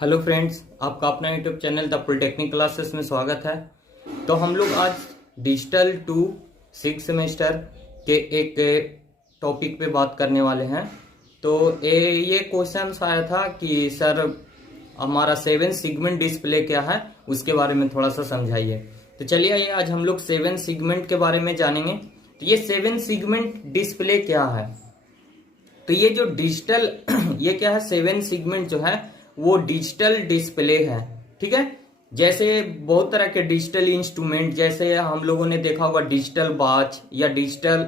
Hello friends, आपका अपना YouTube channel the polytechnic classes में स्वागत है। तो हम लोग आज डिजिटल टू 6 सेमेस्टर के एक टॉपिक पे बात करने वाले हैं। तो ये क्वेश्चन आया था कि सर हमारा 7 सेगमेंट डिस्प्ले क्या है, उसके बारे में थोड़ा सा समझाइए। तो चलिए आइए आज हम लोग 7 सेगमेंट के बारे में जानेंगे। तो ये 7 सेगमेंट डिस्प्ले क्या है। तो ये जो डिजिटल ये क्या है, 7 सेगमेंट जो है वो डिजिटल डिस्प्ले है। ठीक है, जैसे बहुत तरह के डिजिटल इंस्ट्रूमेंट, जैसे हम लोगों ने देखा होगा डिजिटल वॉच या डिजिटल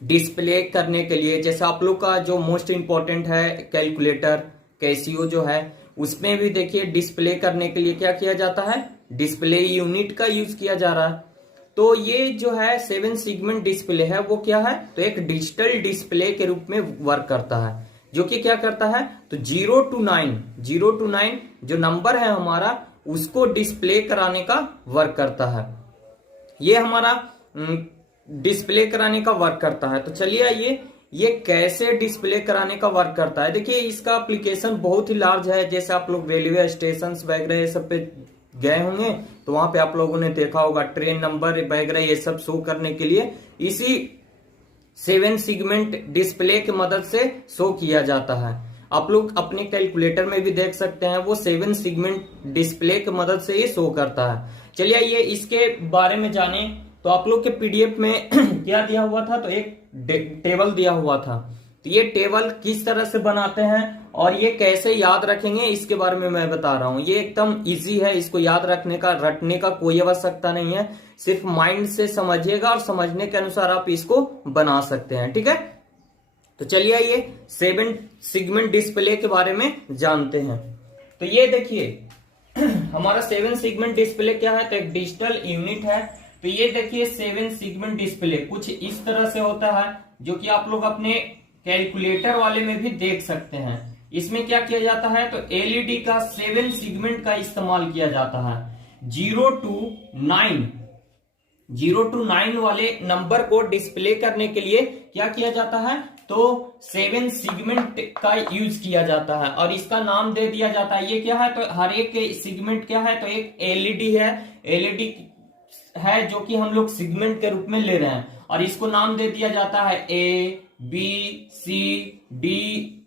डिस्प्ले करने के लिए, जैसे आप लोग का जो मोस्ट इंपॉर्टेंट है कैलकुलेटर, कैसियो जो है, उसमें भी देखिए डिस्प्ले करने के लिए क्या किया जाता है, डिस्प्ले यूनिट का यूज किया जा रहा है। तो ये जो है 7 सेगमेंट डिस्प्ले है वो क्या है, तो एक डिजिटल डिस्प्ले के रूप में वर्क करता है, जो कि क्या करता है, तो 0 to 9 जो नंबर है हमारा उसको डिस्प्ले कराने का वर्क करता है। ये हमारा डिस्प्ले कराने का वर्क करता है। तो चलिए आइए ये कैसे डिस्प्ले कराने का वर्क करता है। देखिए इसका एप्लीकेशन बहुत ही लार्ज है। जैसे आप लोग रेलवे स्टेशन वगैरह सब पे गए होंगे तो वहां पे आप लोगों ने देखा होगा ट्रेन नंबर वगैरह ये सब शो करने के लिए इसी 7 सेगमेंट डिस्प्ले की मदद से शो किया जाता है। आप लोग अपने कैलकुलेटर में भी देख सकते हैं, वो 7 सेगमेंट डिस्प्ले की मदद से ये शो करता है। चलिए ये इसके बारे में जाने। तो आप लोग के पीडीएफ में क्या दिया हुआ था, तो एक टेबल दिया हुआ था। तो ये टेबल किस तरह से बनाते हैं और ये कैसे याद रखेंगे इसके बारे में मैं बता रहा हूं। ये एकदम इजी है, इसको याद रटने का कोई आवश्यकता नहीं है। सिर्फ माइंड से समझिएगा और समझने के अनुसार आप इसको बना सकते हैं। ठीक है, तो चलिए ये 7 सेगमेंट डिस्प्ले के बारे में जानते हैं। तो ये देखिए हमारा 7 सेगमेंट डिस्प्ले क्या है, तो एक डिजिटल यूनिट है। तो ये देखिए 7 सेगमेंट डिस्प्ले कुछ इस तरह से होता है, जो कि आप लोग अपने कैलकुलेटर वाले में भी देख सकते हैं। इसमें क्या किया जाता है, तो एलईडी का 7 सेगमेंट का इस्तेमाल किया जाता है। 0 to 9 वाले नंबर को डिस्प्ले करने के लिए क्या किया जाता है, तो 7 सेगमेंट का यूज किया जाता है और इसका नाम दे दिया जाता है। ये क्या है, तो हर एक सेगमेंट क्या है, तो एक एलईडी है। एलईडी है जो कि हम लोग सेगमेंट के रूप में ले रहे हैं और इसको नाम दे दिया जाता है ए, B, C, D,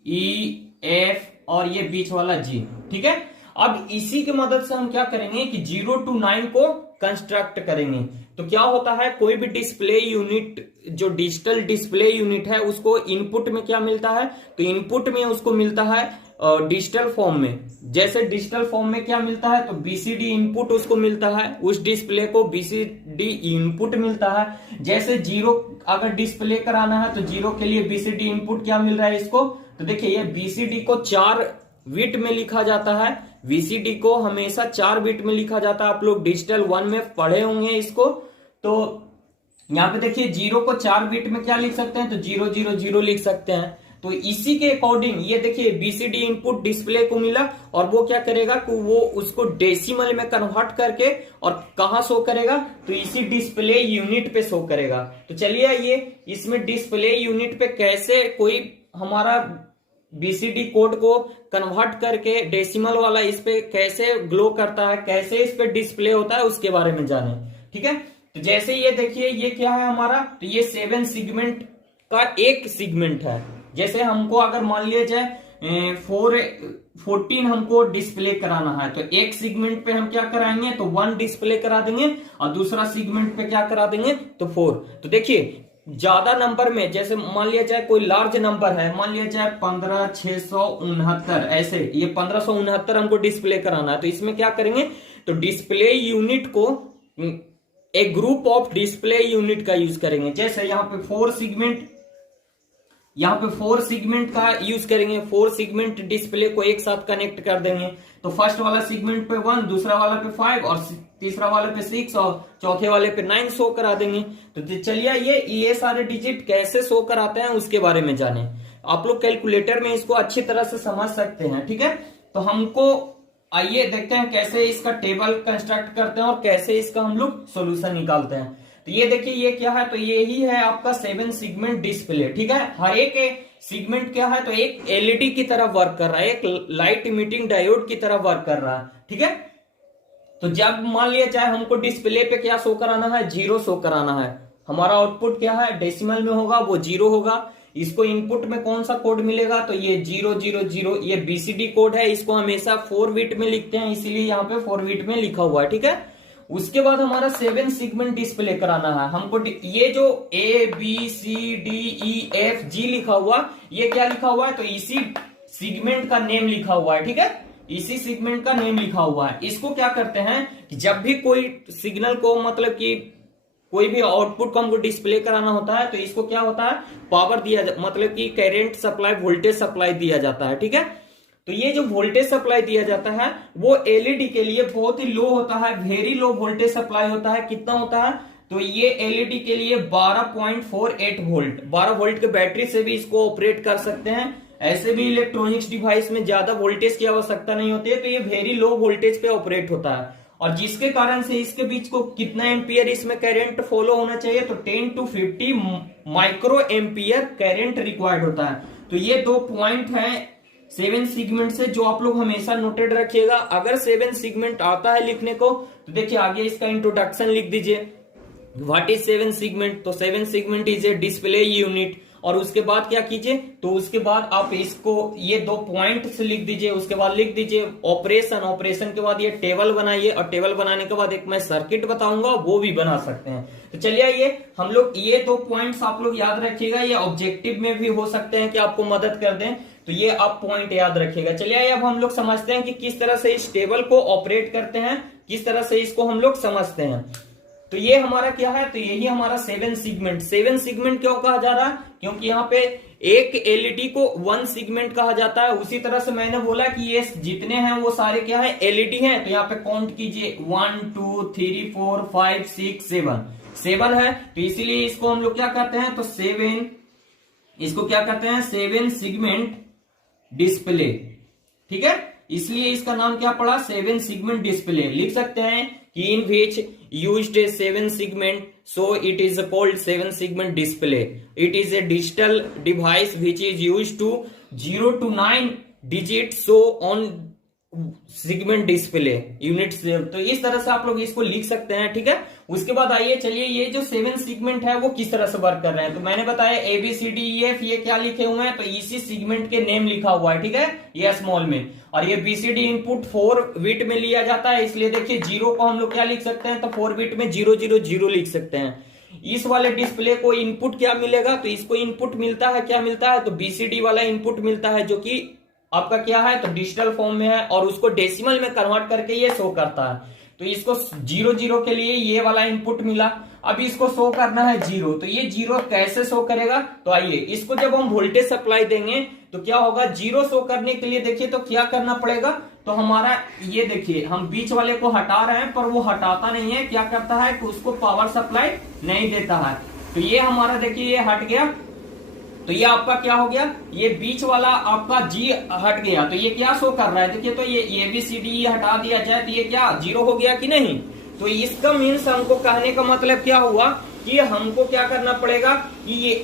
E, F और ये बीच वाला जी। ठीक है, अब इसी की मदद से हम क्या करेंगे कि 0 to 9 को कंस्ट्रक्ट करेंगे। तो क्या होता है, कोई भी डिस्प्ले यूनिट जो डिजिटल डिस्प्ले यूनिट है उसको इनपुट में क्या मिलता है, तो इनपुट में उसको मिलता है डिजिटल फॉर्म में। जैसे डिजिटल फॉर्म में क्या मिलता है, तो बीसीडी इनपुट उसको मिलता है, उस डिस्प्ले को बीसीडी इनपुट मिलता है। जैसे 0 अगर डिस्प्ले कराना है तो 0 के लिए बीसीडी इनपुट क्या मिल रहा है इसको, तो देखिए ये बीसीडी को 4 बिट में लिखा जाता है। बीसीडी को हमेशा 4 बिट में लिखा जाता है। आप लोग डिजिटल 1 में पढ़े होंगे इसको। तो यहाँ पे देखिए 0 को 4 बिट में क्या लिख सकते हैं, तो 000 लिख सकते हैं। तो इसी के अकॉर्डिंग ये देखिए बीसीडी इनपुट डिस्प्ले को मिला और वो क्या करेगा कि वो उसको डेसिमल में कन्वर्ट करके और कहां शो करेगा, तो इसी डिस्प्ले यूनिट पे शो करेगा। तो चलिए ये इसमें डिस्प्ले यूनिट पे कैसे कोई हमारा बीसीडी कोड को कन्वर्ट करके डेसिमल वाला इस पे कैसे ग्लो करता है, कैसे इस पे डिस्प्ले होता है, उसके बारे में जाने। ठीक है, तो जैसे ये देखिए ये क्या है हमारा, तो ये 7 सेगमेंट का एक सेगमेंट है। जैसे हमको अगर मान लिया जाए 14 हमको डिस्प्ले कराना है, तो एक सेगमेंट पे हम क्या कराएंगे, तो 1 डिस्प्ले करा देंगे और दूसरा सेगमेंट पे क्या करा देंगे, तो 4। तो देखिए ज्यादा नंबर में, जैसे मान लिया जाए कोई लार्ज नंबर है, मान लिया जाए 15669, ऐसे ये 1569 हमको डिस्प्ले कराना है। तो इसमें क्या करेंगे, तो डिस्प्ले यूनिट को एक ग्रुप ऑफ डिस्प्ले यूनिट का यूज करेंगे। जैसे यहाँ पे 4 सेगमेंट का यूज करेंगे। 4 सेगमेंट डिस्प्ले को एक साथ कनेक्ट कर देंगे। तो फर्स्ट वाला सेगमेंट पे 1, दूसरा वाला पे 5 और तीसरा वाले पे 6 और चौथे वाले पे 9 शो करा देंगे। तो चलिए ये सारे डिजिट कैसे शो कराते हैं उसके बारे में जाने। आप लोग कैलकुलेटर में इसको अच्छी तरह से समझ सकते हैं। ठीक है, तो हमको आइए देखते हैं कैसे इसका टेबल कंस्ट्रक्ट करते हैं और कैसे इसका हम लोग सोल्यूशन निकालते हैं। तो ये देखिए ये क्या है, तो ये ही है आपका 7 सेगमेंट डिस्प्ले। ठीक है, हर एक सेगमेंट क्या है, तो एक एलईडी की तरह वर्क कर रहा है, एक लाइट इमिटिंग डायोड की तरह वर्क कर रहा है। ठीक है, तो जब मान लिया जाए हमको डिस्प्ले पे क्या शो कराना है, 0 शो कराना है, हमारा आउटपुट क्या है, डेसिमल में होगा, वो 0 होगा। इसको इनपुट में कौन सा कोड मिलेगा, तो ये 000, ये बीसीडी कोड है, इसको हमेशा 4 बिट में लिखते हैं, इसीलिए यहाँ पे 4 बिट में लिखा हुआ है। ठीक है, उसके बाद हमारा 7 सेगमेंट डिस्प्ले कराना है हमको। ये जो ABCDEFG लिखा हुआ, ये क्या लिखा हुआ है, तो इसी सेगमेंट का नेम लिखा हुआ है। ठीक है, इसी सेगमेंट का नेम लिखा हुआ है। इसको क्या करते हैं कि जब भी कोई सिग्नल को मतलब कि कोई भी आउटपुट को हमको डिस्प्ले कराना होता है, तो इसको क्या होता है, पावर दिया मतलब कि करंट सप्लाई, वोल्टेज सप्लाई दिया जाता है। ठीक है, तो ये जो वोल्टेज सप्लाई दिया जाता है वो एलईडी के लिए बहुत ही लो होता है, वेरी लो वोल्टेज सप्लाई होता है। कितना होता है, तो ये एलईडी के लिए 12.48 वोल्ट, 12 वोल्ट के बैटरी से भी इसको ऑपरेट कर सकते हैं। ऐसे भी इलेक्ट्रॉनिक्स डिवाइस में ज्यादा वोल्टेज की आवश्यकता नहीं होती है, तो ये वेरी लो वोल्टेज पे ऑपरेट होता है। और जिसके कारण से इसके बीच को कितना एम्पियर इसमें करंट फॉलो होना चाहिए, तो 10 to 50 micro ampere current required होता है। तो ये 2 पॉइंट है 7 सेगमेंट से, जो आप लोग हमेशा नोटेड रखिएगा। अगर 7 सेगमेंट आता है लिखने को, तो देखिए आगे इसका इंट्रोडक्शन लिख दीजिए, व्हाट इज 7 सेगमेंट, तो 7 segment is a display unit. और उसके बाद क्या कीजिए, तो उसके बाद आप इसको ये 2 पॉइंट से लिख दीजिए, उसके बाद लिख दीजिए ऑपरेशन, ऑपरेशन के बाद ये टेबल बनाइए, और टेबल बनाने के बाद एक मैं सर्किट बताऊंगा, वो भी बना सकते हैं। तो चलिए ये हम लोग ये 2 पॉइंट्स आप लोग याद रखिएगा, ये ऑब्जेक्टिव में भी हो सकते हैं कि आपको मदद कर दें, तो ये आप पॉइंट याद रखिएगा। चलिए अब हम लोग समझते हैं कि किस तरह से इस टेबल को ऑपरेट करते हैं, किस तरह से इसको हम लोग समझते हैं। तो ये हमारा क्या है, तो यही हमारा 7 सेगमेंट। 7 सेगमेंट क्यों कहा जा रहा है, क्योंकि यहाँ पे एक एलईडी को 1 सेगमेंट कहा जाता है। उसी तरह से मैंने बोला कि ये जितने हैं वो सारे क्या है, एलईडी हैं। तो यहाँ पे काउंट कीजिए 1 2 3 4 5 6 7 है, तो इसीलिए इसको हम लोग क्या कहते हैं, तो 7, इसको क्या कहते हैं, 7 सेगमेंट डिस्प्ले। ठीक है, इसलिए इसका नाम क्या पड़ा, 7 सेगमेंट डिस्प्ले। लिख सकते हैं कि in which used a 7 segment, so it is called 7 segment display. It is a digital device which is used to 0 to 9 digits so on segment display unit से। तो इस तरह से आप लोग इसको लिख सकते हैं। ठीक है, उसके बाद आइए चलिए ये जो 7 सेगमेंट है वो किस तरह से वर्क कर रहे हैं। तो मैंने बताया ABCDEF, ये क्या लिखे हुए हैं, तो इसी सेगमेंट के नेम लिखा हुआ है। ठीक है, ये स्मॉल में, और ये BCD इनपुट 4 बिट में लिया जाता है, इसलिए देखिए 0 को हम लोग क्या लिख सकते हैं, तो 4 बिट में 000 लिख सकते हैं। इस वाले डिस्प्ले को इनपुट क्या मिलेगा, तो इसको इनपुट मिलता है, क्या मिलता है, तो BCD वाला इनपुट मिलता है, जो कि आपका क्या है, तो डिजिटल फॉर्म में है, और उसको डेसिमल में कन्वर्ट करके ये शो करता है। तो इसको 0 के लिए ये वाला इनपुट मिला, अब इसको शो करना है 0, तो ये 0 कैसे शो करेगा, तो आइए इसको जब हम वोल्टेज सप्लाई देंगे तो क्या होगा, 0 शो करने के लिए देखिए तो क्या करना पड़ेगा, तो हमारा ये देखिए हम बीच वाले को हटा रहे हैं, पर वो हटाता नहीं है, क्या करता है कि उसको पावर सप्लाई नहीं देता है। तो ये हमारा देखिए ये हट गया, तो ये आपका क्या हो गया, ये बीच वाला आपका G हट गया, तो ये क्या शो कर रहा है, देखिए तो ये ABCD हटा दिया जाए तो ये क्या 0 हो गया कि नहीं। तो इसका मीन्स हमको कहने का मतलब क्या हुआ कि हमको क्या करना पड़ेगा कि ये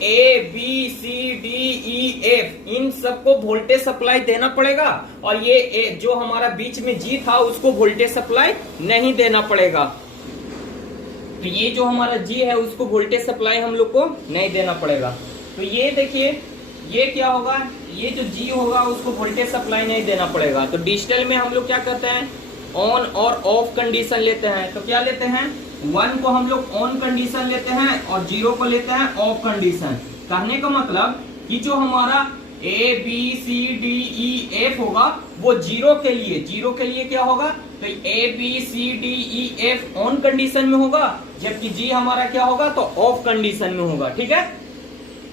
ABCDEF इन सबको वोल्टेज सप्लाई देना पड़ेगा, और ये जो हमारा बीच में G था उसको वोल्टेज सप्लाई नहीं देना पड़ेगा। तो ये जो हमारा G है उसको वोल्टेज सप्लाई हम लोग को नहीं देना पड़ेगा। तो ये देखिए ये क्या होगा, ये जो G होगा उसको वोल्टेज सप्लाई नहीं देना पड़ेगा। तो डिजिटल में हम लोग क्या करते हैं, ऑन और ऑफ कंडीशन लेते हैं। तो क्या लेते हैं, 1 को हम लोग ऑन कंडीशन लेते हैं और 0 को लेते हैं ऑफ कंडीशन। कहने का मतलब कि जो हमारा ABCDEF होगा वो 0 के लिए क्या होगा, तो ABCDEF ऑन कंडीशन में होगा, जबकि G हमारा क्या होगा, तो ऑफ कंडीशन में होगा। ठीक है,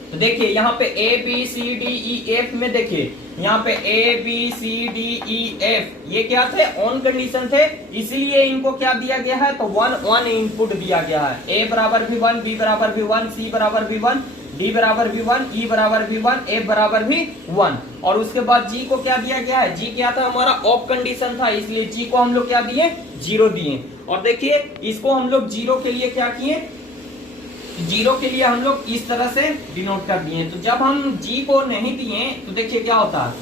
तो देखिए यहाँ पे ABCDEF में देखिए यहाँ पे ABCDEF ये क्या थे, ऑन कंडीशन थे, इसलिए इनको क्या दिया गया है, तो 1 इनपुट दिया गया है। A बराबर भी 1, B बराबर भी 1, C बराबर भी 1, D बराबर भी 1, E बराबर भी 1, F बराबर भी 1। और उसके बाद G को क्या दिया गया है, G क्या था हमारा ऑफ कंडीशन था, इसलिए G को हम लोग क्या दिए, 0 दिए। और देखिए इसको हम लोग 0 के लिए क्या किए, जीरो के लिए हम लोग इस तरह से डिनोट कर दिए। तो जब हम जी को नहीं दिए तो देखिए क्या होता है,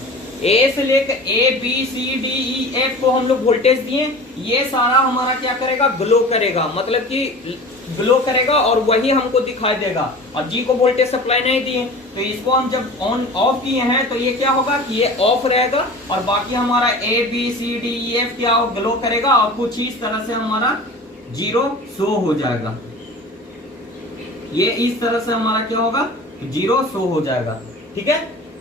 ए से लेकर A B C D E F को हम लोग वोल्टेज दिए, ये सारा हमारा क्या करेगा, ग्लो करेगा, मतलब कि ग्लो करेगा और वही हमको दिखाई देगा। और जी को वोल्टेज सप्लाई नहीं दिए तो इसको हम जब ऑन ऑफ किए हैं तो ये क्या होगा कि ये ऑफ रहेगा और बाकी हमारा A B C D E F क्या ग्लो करेगा और कुछ इस तरह से हमारा जीरो शो हो जाएगा। ये इस तरह से हमारा क्या होगा, जीरो शो हो जाएगा। ठीक है,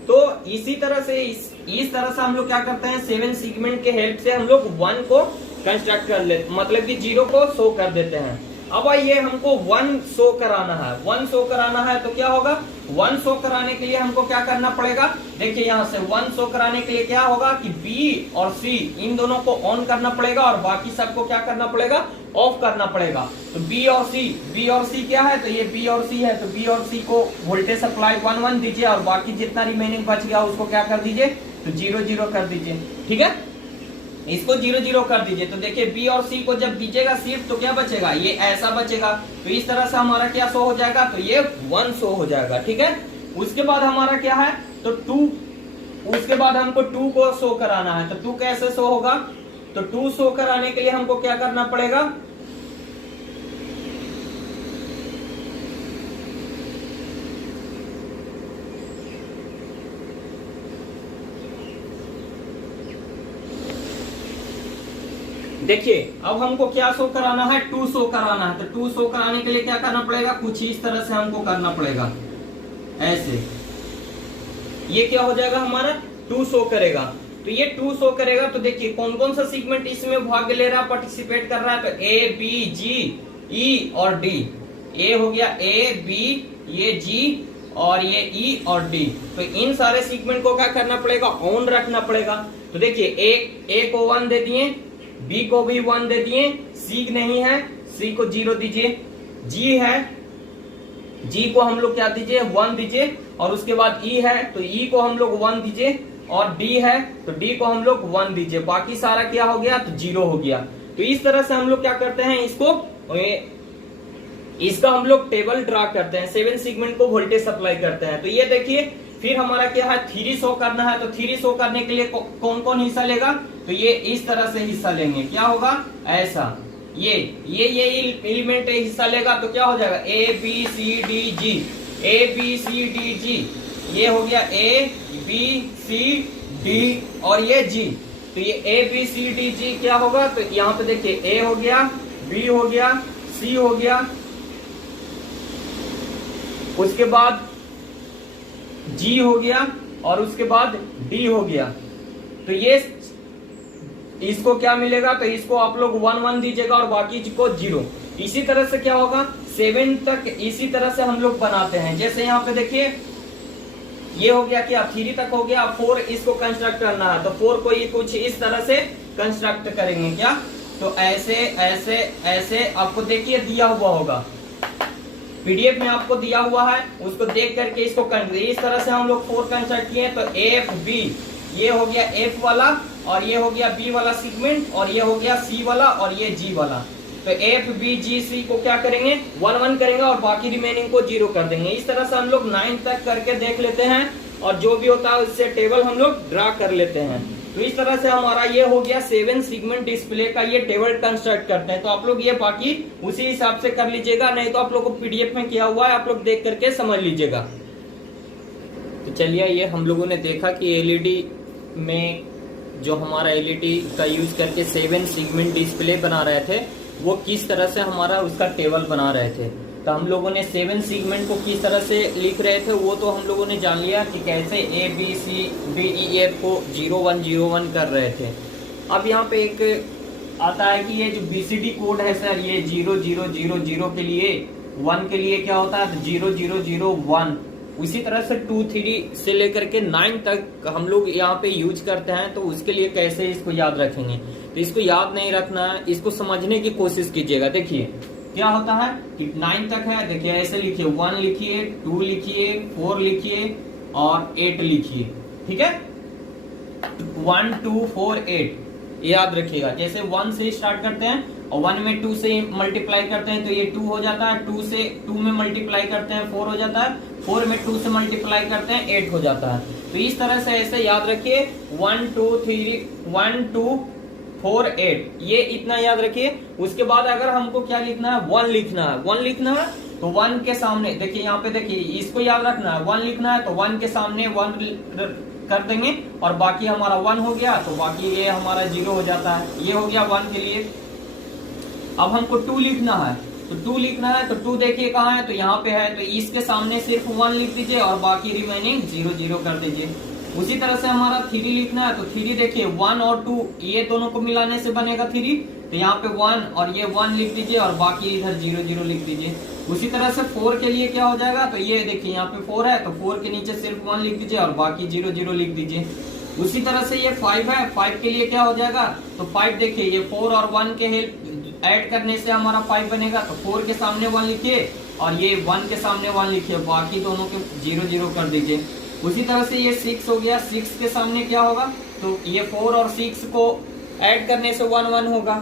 तो इसी तरह से इस तरह से हम लोग क्या करते हैं, 7 सेगमेंट के हेल्प से हम लोग 1 को कंस्ट्रक्ट कर लेते, मतलब कि जीरो को शो कर देते हैं। अब ये हमको 1 शो कराना है, 1 शो कराना है तो क्या होगा, 1 शो कराने के लिए हमको क्या करना पड़ेगा, देखिए यहाँ से 1 शो कराने के लिए क्या होगा कि B और C इन दोनों को ऑन करना पड़ेगा और बाकी सबको क्या करना पड़ेगा, ऑफ करना पड़ेगा। तो B और C क्या है, तो ये B और C है, तो B और C को वोल्टेज सप्लाई 1 दीजिए और बाकी जितना रिमेनिंग बच गया उसको क्या कर दीजिए, तो 0 कर दीजिए। ठीक है, इसको 0 कर दीजिए। तो देखिए B और C को जब दीजिएगा सिर्फ तो क्या बचेगा, ये ऐसा बचेगा। तो इस तरह से हमारा क्या शो हो जाएगा, तो ये 1 शो हो जाएगा। ठीक है, उसके बाद हमारा क्या है, तो 2, उसके बाद हमको 2 को शो कराना है। तो 2 कैसे शो होगा, तो 2 शो कराने के लिए हमको क्या करना पड़ेगा, देखिए अब हमको क्या शो कराना है, 2 शो कराना है। तो 2 शो कराने के लिए क्या करना पड़ेगा, कुछ इस तरह से हमको करना पड़ेगा, ऐसे। ये क्या हो जाएगा हमारा, 2 शो करेगा। तो ये 2 शो करेगा तो देखिए कौन कौन सा सेगमेंट इसमें भाग ले रहा है, पार्टिसिपेट कर रहा है। तो ए बी जी ई और डी, ए हो गया ए बी, ये जी और ये ई और डी। तो इन सारे सेगमेंट को क्या करना पड़ेगा, ऑन रखना पड़ेगा। तो देखिए ए को 1 दे दिए, बी को भी 1 दे दिए, सी नहीं है, सी को 0 दीजिए, जी है, जी को हम लोग क्या दीजिए, 1 दीजिए, और उसके बाद ई है तो ई को हम लोग 1 दीजिए, और डी है तो डी को हम लोग 1 दीजिए, बाकी सारा क्या हो गया, तो 0 हो गया। तो इस तरह से हम लोग क्या करते हैं, इसका हम लोग टेबल ड्रा करते हैं, 7 सेगमेंट को वोल्टेज सप्लाई करते हैं। तो ये देखिए फिर हमारा क्या है, 3 शो करना है। तो 3 शो करने के लिए कौन कौन हिस्सा लेगा, तो ये इस तरह से हिस्सा लेंगे, क्या होगा ऐसा, ये एलिमेंट हिस्सा लेगा तो क्या हो जाएगा, A B C D G, A B C D G, ये हो गया ए बी सी डी और ये जी। तो ये ए बी सी डी जी क्या होगा, तो यहाँ पे देखिए ए हो गया, बी हो गया, सी हो गया, उसके बाद जी हो गया और उसके बाद डी हो गया। तो ये इसको क्या मिलेगा, तो इसको आप लोग 1 दीजिएगा और बाकी को 0। इसी तरह से क्या होगा, 7 तक इसी तरह से हम लोग बनाते हैं। जैसे यहाँ पे देखिए ये हो गया क्या, 3 तक हो गया, 4 इसको कंस्ट्रक्ट करना है। तो 4 को ये कुछ इस तरह से कंस्ट्रक्ट करेंगे क्या, तो ऐसे ऐसे ऐसे आपको देखिए दिया हुआ होगा, पीडीएफ में आपको दिया हुआ है, उसको देख करके इसको इस तरह से हम लोग 4 कंस्ट्रक्ट किए। तो एफ बी, ये हो गया एफ वाला और ये हो गया बी वाला सेगमेंट और ये हो गया सी वाला और ये जी वाला। तो एफ बी जी सी को क्या करेंगे, 1 करेंगे और बाकी रिमेनिंग को 0 कर देंगे। इस तरह से हम लोग 9 तक करके देख लेते हैं और जो भी होता है उससे टेबल हम लोग ड्रा कर लेते हैं। तो इस तरह से हमारा ये हो गया 7 सेगमेंट डिस्प्ले का ये टेबल कंस्ट्रक्ट करते हैं। तो आप लोग ये बाकी उसी हिसाब से कर लीजिएगा, नहीं तो आप लोग को पीडीएफ में किया हुआ है, आप लोग देख करके समझ लीजिएगा। तो चलिए ये हम लोगों ने देखा कि एलईडी में जो हमारा एलईडी का यूज करके 7 सेगमेंट डिस्प्ले बना रहे थे वो किस तरह से हमारा उसका टेबल बना रहे थे। तो हम लोगों ने 7 सेगमेंट को किस तरह से लिख रहे थे वो तो हम लोगों ने जान लिया कि कैसे A B C D E F को 0101 कर रहे थे। अब यहाँ पे एक आता है कि ये जो बीसीडी कोड है सर, ये 0000 के लिए, 1 के लिए क्या होता है 0001। उसी तरह से 2 3 से लेकर के 9 तक हम लोग यहाँ पे यूज करते हैं। तो उसके लिए कैसे इसको याद रखेंगे, तो इसको याद नहीं रखना है, इसको समझने की कोशिश कीजिएगा। देखिए क्या होता है कि 9 तक है, देखिए ऐसे लिखिए, 1 लिखिए, 2 लिखिए, 4 लिखिए और 8 लिखिए, ठीक है, 1 2 4 8 याद रखिएगा। जैसे 1 से स्टार्ट करते हैं और 1 में 2 से मल्टीप्लाई करते हैं तो ये 2 हो जाता है, 2 से 2 में मल्टीप्लाई करते हैं 4 हो जाता है, 4 में 2 से मल्टीप्लाई करते हैं 8 हो जाता है। तो इस तरह से ऐसे याद रखिए 1 2 3 1 2 4 8 ये इतना याद रखिए। उसके बाद अगर हमको क्या लिखना है 1 लिखना है, 1 लिखना है तो 1 के सामने देखिए यहाँ पे देखिए इसको याद रखना है 1 लिखना है तो 1 के सामने 1 कर देंगे और बाकी हमारा 1 हो गया तो बाकी ये हमारा 0 हो जाता है। ये हो गया 1 के लिए। अब हमको 2 लिखना है तो 2 लिखना है तो 2 देखिए कहाँ है तो यहाँ पे है, तो इसके सामने सिर्फ 1 लिख दीजिए और बाकी रिमेनिंग 0 0 कर दीजिए। उसी तरह से हमारा 3 लिखना है तो 3 देखिए 1 और 2 ये दोनों को मिलाने से बनेगा 3, तो यहाँ पे 1 और ये 1 लिख दीजिए और बाकी इधर 0 0 लिख दीजिए। उसी तरह से 4 के लिए क्या हो जाएगा तो ये देखिए यहाँ पे 4 है तो 4 के नीचे सिर्फ 1 लिख दीजिए और बाकी 0 0 लिख दीजिए। उसी तरह से ये 5 है, 5 के लिए क्या हो जाएगा तो 5 देखिए ये 4 और 1 के हेल्प ऐड करने से हमारा 5 बनेगा तो 4 के सामने 1 लिखिए और ये 1 के सामने 1 लिखिए, बाकी दोनों के 0 0 कर दीजिए। उसी तरह से ये 6 हो गया, 6 के सामने क्या होगा तो ये 4 और 6 को ऐड करने से 1 1 होगा,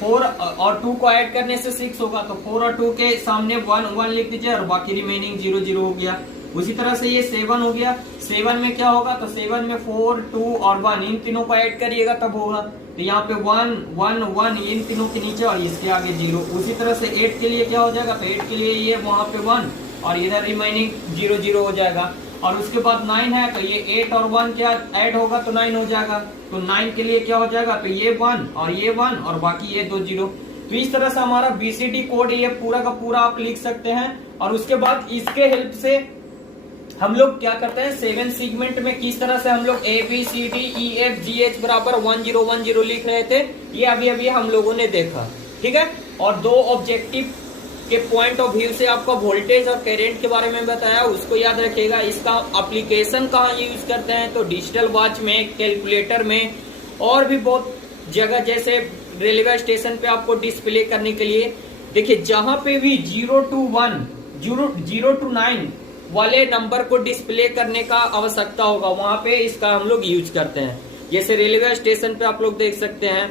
4 और 2 को ऐड करने से 6 होगा तो 4 और 2 के सामने 1 1 लिख दीजिए और बाकी रिमेनिंग 0 0 हो गया। उसी तरह से ये 7 हो गया, 7 में क्या होगा तो 7 में 4 2 और 1 इन तीनों को ऐड करिएगा तब होगा, तो यहाँ पे 1 1 1 इन तीनों के नीचे और इसके आगे 0। उसी तरह से 8 के लिए क्या हो जाएगा तो 8 के लिए ये वहां पे 1 और इधर रिमेनिंग 0 0 हो जाएगा। और उसके बाद 9 है तो ये 8 और 1 क्या ऐड होगा तो 9 हो जाएगा, तो 9 के लिए क्या हो जाएगा तो ये 1 और ये 1 और बाकी ये 2 0। तो इस तरह से हमारा BCD कोड ये पूरा का पूरा आप लिख सकते हैं। और उसके बाद इसके हेल्प से हम लोग क्या करते हैं 7 सेगमेंट में किस तरह से हम लोग ABCDEFGH बराबर 1 0 1 0 लिख रहे थे, ये अभी अभी हम लोगों ने देखा, ठीक है। और 2 ऑब्जेक्टिव के पॉइंट ऑफ व्यू से आपको वोल्टेज और करंट के बारे में बताया, उसको याद रखिएगा। इसका एप्लीकेशन कहाँ यूज करते हैं तो डिजिटल वॉच में, कैलकुलेटर में और भी बहुत जगह, जैसे रेलवे स्टेशन पे आपको डिस्प्ले करने के लिए। देखिए जहां पे भी 0 to 1 0 to 9 वाले नंबर को डिस्प्ले करने का आवश्यकता होगा वहां पे इसका हम लोग यूज करते हैं। जैसे रेलवे स्टेशन पे आप लोग देख सकते हैं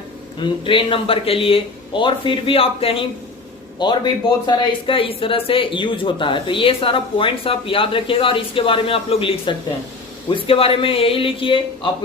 ट्रेन नंबर के लिए, और फिर भी आप कहीं और भी बहुत सारा इसका इस तरह से यूज होता है। तो ये सारा पॉइंट्स आप याद रखिएगा और इसके बारे में आप लोग लिख सकते हैं। उसके बारे में यही लिखिए आप,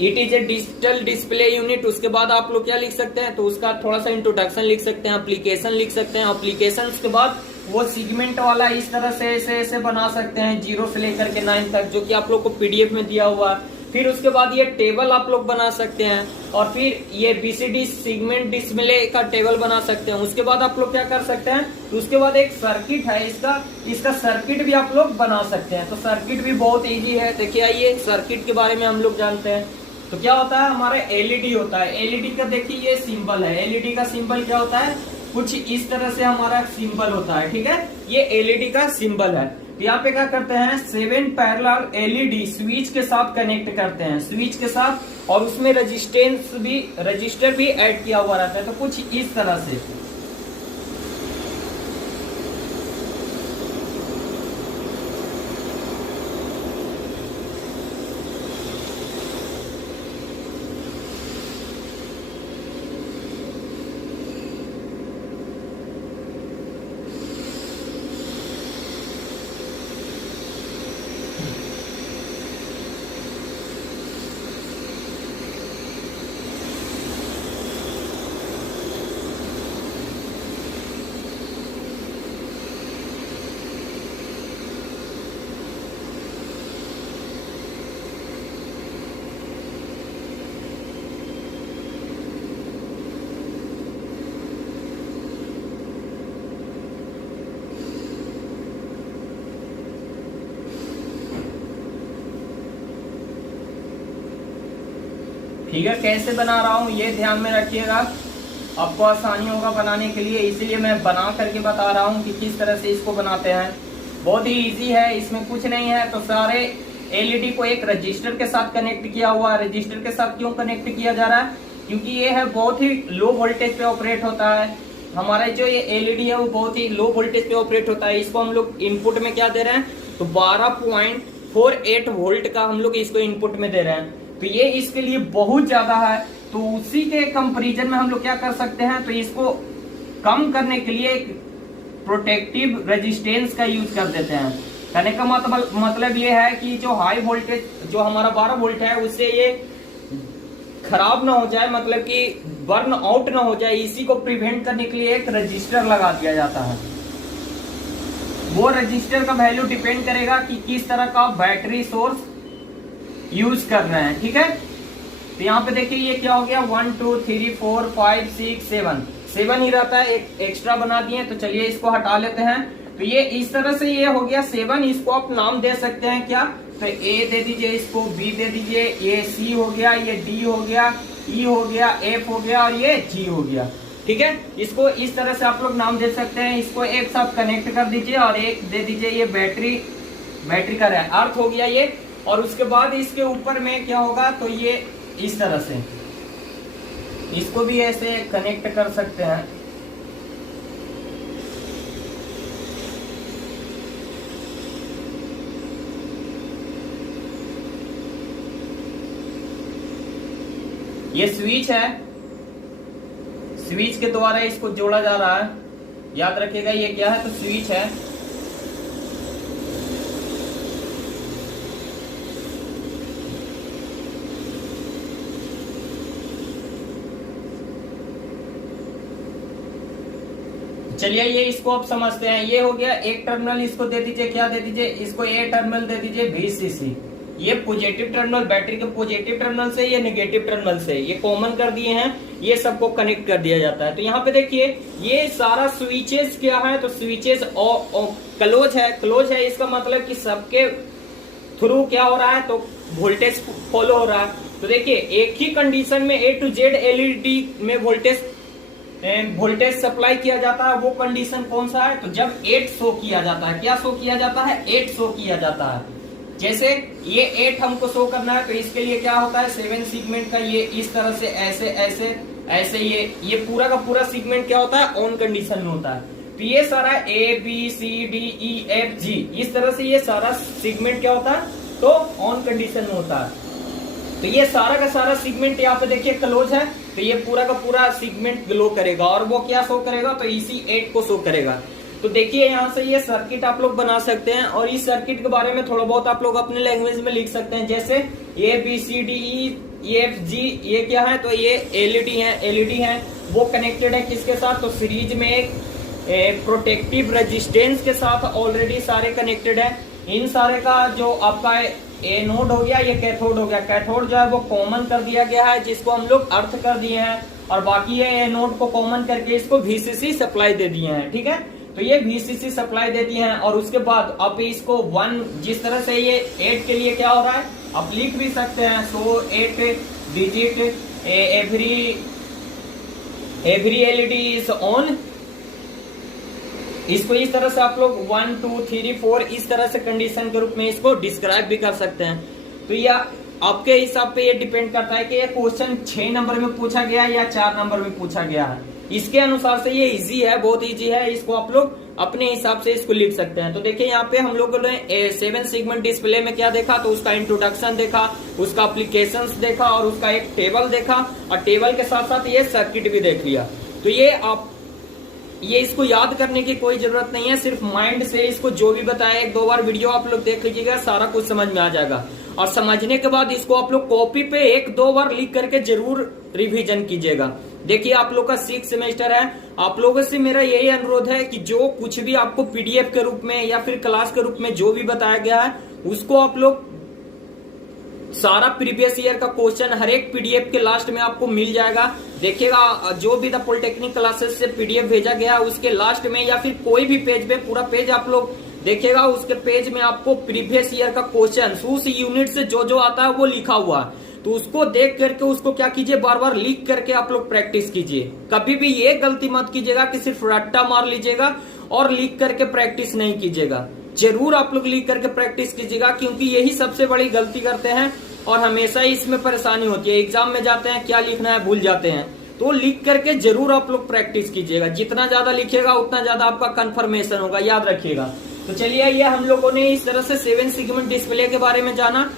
it is a digital display unit. उसके बाद आप लोग क्या लिख सकते हैं तो उसका थोड़ा सा इंट्रोडक्शन लिख सकते हैं, एप्लीकेशन लिख सकते हैं। एप्लीकेशन के बाद वो सेगमेंट वाला इस तरह से ऐसे बना सकते हैं 0 से लेकर के 9 तक, जो कि आप लोग को PDF में दिया हुआ है। फिर उसके बाद ये टेबल आप लोग बना सकते हैं और फिर ये BCD सेगमेंट डिस्प्ले का टेबल बना सकते हैं। उसके बाद आप लोग क्या कर सकते हैं तो उसके बाद एक सर्किट है इसका सर्किट भी आप लोग बना सकते हैं। तो सर्किट भी बहुत इजी है। देखिए आइए सर्किट के बारे में हम लोग जानते हैं। तो क्या होता है हमारा LED होता है। LED का देखिए ये सिंबल है। LED का सिंबल क्या होता है, कुछ इस तरह से हमारा सिंबल होता है, ठीक है। ये LED का सिंबल है। तो यहाँ पे क्या करते हैं 7 पैरेलल LED स्विच के साथ कनेक्ट करते हैं, स्विच के साथ, और उसमें रजिस्टर भी ऐड किया हुआ रहता है। तो कुछ इस तरह से फिगर कैसे बना रहा हूँ ये ध्यान में रखिएगा, आपको आसानी होगा बनाने के लिए, इसीलिए मैं बना करके बता रहा हूँ कि किस तरह से इसको बनाते हैं। बहुत ही इजी है, इसमें कुछ नहीं है। तो सारे LED को एक रजिस्टर के साथ कनेक्ट किया हुआ है। रजिस्टर के साथ क्यों कनेक्ट किया जा रहा है, क्योंकि ये है बहुत ही लो वोल्टेज पे ऑपरेट होता है। हमारा जो ये LED है वो बहुत ही लो वोल्टेज पे ऑपरेट होता है। इसको हम लोग इनपुट में क्या दे रहे हैं तो 12.48 वोल्ट का हम लोग इसको इनपुट में दे रहे हैं। तो ये इसके लिए बहुत ज्यादा है। तो उसी के कंपैरिजन में हम लोग क्या कर सकते हैं, तो इसको कम करने के लिए एक प्रोटेक्टिव रेजिस्टेंस का यूज कर देते हैं। कहने का मतलब ये है कि जो हाई वोल्टेज जो हमारा 12 वोल्ट है उससे ये खराब ना हो जाए, मतलब कि बर्न आउट ना हो जाए, इसी को प्रिवेंट करने के लिए एक रजिस्टर लगा दिया जाता है। वो रजिस्टर का वैल्यू डिपेंड करेगा कि किस तरह का बैटरी सोर्स यूज कर रहे हैं। ठीक है, तो यहाँ पे देखिए ये क्या हो गया 1 2 3 4 5 6 7 ही रहता है, एक एक्स्ट्रा बना दिए। तो चलिए इसको हटा लेते हैं। तो ये इस तरह से ये हो गया 7। इसको आप नाम दे सकते हैं क्या, तो ए दे दीजिए, इसको बी दे दीजिए, ये सी हो गया, ये डी हो गया, ई हो गया, एफ हो गया और ये जी हो गया। ठीक है, इसको इस तरह से आप लोग नाम दे सकते हैं। इसको एक साथ कनेक्ट कर दीजिए और एक दे दीजिए ये बैटरी का अर्थ हो गया ये। और उसके बाद इसके ऊपर में क्या होगा, तो ये इस तरह से इसको भी ऐसे कनेक्ट कर सकते हैं। ये स्विच है, स्विच के द्वारा इसको जोड़ा जा रहा है। याद रखिएगा ये क्या है, तो स्विच है। चलिए ये इसको आप समझते हैं। ये हो गया एक टर्मिनल, इसको दे दीजिए, क्या दे दीजिए, इसको ए टर्मिनल दे दीजिए VCC। ये पॉजिटिव टर्मिनल, बैटरी के पॉजिटिव टर्मिनल से, ये नेगेटिव टर्मिनल से, ये कॉमन कर दिए हैं, ये सबको कनेक्ट कर दिया जाता है। तो यहाँ पे देखिए ये सारा स्विचेस क्या है, तो स्विचेस क्लोज है। इसका मतलब कि सबके थ्रू क्या हो रहा है, तो वोल्टेज फॉलो हो रहा है। तो देखिए एक ही कंडीशन में A to Z LED में वोल्टेज सप्लाई किया जाता है। वो कंडीशन कौन सा है, तो जब 8 शो किया जाता है। क्या शो किया जाता है, 8 शो किया जाता है। जैसे ये 8 हमको शो करना है, तो इसके लिए क्या होता है, 7 सेगमेंट का ये इस तरह से ऐसे ऐसे ऐसे ये पूरा का पूरा सेगमेंट क्या होता है, ऑन कंडीशन में होता है। तो ये सारा ABCDEFG इस तरह से ये सारा सेगमेंट क्या होता है, तो ऑन कंडीशन में होता है। तो ये सारा का सारा सेगमेंट यहाँ पे देखिए क्लोज है, तो ये पूरा का पूरा सेगमेंट ग्लो करेगा और वो क्या शो करेगा, तो इसी 8 को शो करेगा। तो देखिए यहाँ से ये सर्किट आप लोग बना सकते हैं और इस सर्किट के बारे में थोड़ा बहुत आप लोग अपने लैंग्वेज में लिख सकते हैं। जैसे ABCDEFG ये क्या है, तो ये एलईडी है वो कनेक्टेड है किसके साथ, तो सीरीज में एक प्रोटेक्टिव रेजिस्टेंस के साथ ऑलरेडी सारे कनेक्टेड है। इन सारे का जो आपका एनोड हो गया, ये कैथोड हो गया। कैथोड जो है वो कॉमन कर दिया गया है, जिसको हम लोग अर्थ कर दिए हैं, और बाकी ये एनोड को कॉमन करके इसको VCC सप्लाई दे दिए हैं। ठीक है, तो ये VCC सप्लाई दे दिए हैं। और उसके बाद आप इसको 1 जिस तरह से ये 8 के लिए क्या हो रहा है, आप लिख भी सकते हैं। सो 8 digit every LED is on. इसको इस तरह से आप लोग 1 2 3 4 इस तरह से कंडीशन के रूप में इसको डिस्क्राइब भी कर सकते हैं। तो यह आपके हिसाब पे ये डिपेंड करता है कि ये क्वेश्चन 6 नंबर में पूछा गया है या 4 नंबर में पूछा गया है। इसके अनुसार से ये इजी है, बहुत इजी है। इसको आप लोग अपने हिसाब से इसको लिख सकते हैं। तो देखिए यहाँ पे हम लोगों ने 7 सेगमेंट डिस्प्ले में क्या देखा, तो उसका इंट्रोडक्शन देखा, उसका एप्लीकेशंस देखा और उसका एक टेबल देखा, और टेबल के साथ साथ ये सर्किट भी देख लिया। तो ये इसको याद करने की कोई जरूरत नहीं है, सिर्फ माइंड से इसको जो भी बताया 1-2 बार वीडियो आप लोग देख लीजिएगा, सारा कुछ समझ में आ जाएगा। और समझने के बाद इसको आप लोग कॉपी पे 1-2 बार लिख करके जरूर रिवीजन कीजिएगा। देखिए आप लोग का 6th सेमेस्टर है, आप लोगों से मेरा यही अनुरोध है कि जो कुछ भी आपको PDF के रूप में या फिर क्लास के रूप में जो भी बताया गया है, उसको आप लोग सारा प्रीवियस ईयर का क्वेश्चन हर एक PDF के लास्ट में आपको मिल जाएगा। देखिएगा जो भी द पॉलिटेक्निक क्लासेस से PDF भेजा गया उसके लास्ट में या फिर कोई भी पेज पे, पूरा पेज आप लोग देखिएगा, उसके पेज में आपको प्रीवियस ईयर का क्वेश्चन उस यूनिट से जो आता है वो लिखा हुआ है। तो उसको देख करके उसको क्या कीजिए, बार बार लिख करके आप लोग प्रैक्टिस कीजिए। कभी भी ये गलती मत कीजिएगा कि सिर्फ रट्टा मार लीजिएगा और लिख करके प्रैक्टिस नहीं कीजिएगा। जरूर आप लोग लिख करके प्रैक्टिस कीजिएगा, क्योंकि यही सबसे बड़ी गलती करते हैं और हमेशा ही इसमें परेशानी होती है। एग्जाम में जाते हैं, क्या लिखना है भूल जाते हैं। तो लिख करके जरूर आप लोग प्रैक्टिस कीजिएगा। जितना ज्यादा लिखिएगा उतना ज्यादा आपका कंफर्मेशन होगा, याद रखिएगा। तो चलिए ये हम लोगों ने इस तरह से 7 सेगमेंट डिस्प्ले के बारे में जाना।